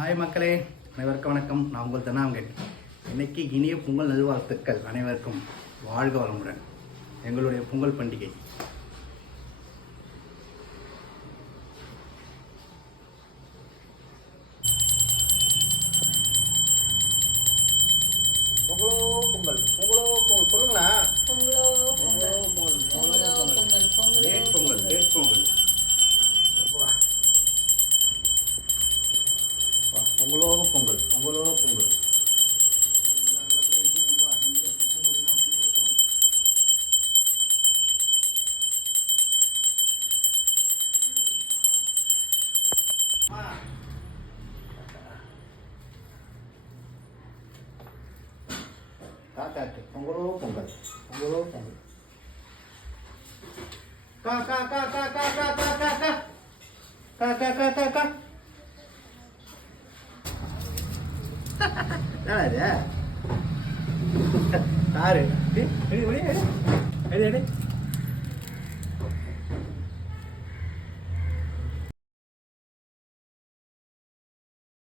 Hi மக்களே. அனைவருக்கும் வணக்கம். நான் உங்கள் தனாங்கன் இன்னைக்கு இனிய பொங்கல் நல்வாழ்த்துக்கள் அனைவருக்கும். வாழ்க வளமுடன். எங்களுடைய பொங்கல் பண்டிகை. பொங்கலோ பொங்கல். பொங்கலோ பொங்கல் சொல்லுங்களேன். அப்பா, பொங்கலோ பொங்கல் பொங்கலோ பொங்கல் காக்காக்கு பொங்கலோ பொங்கல் பொங்கலோ பொங்கல் கா கா கா கா கா கா கா கா கா கா கா கா கா அது சாரு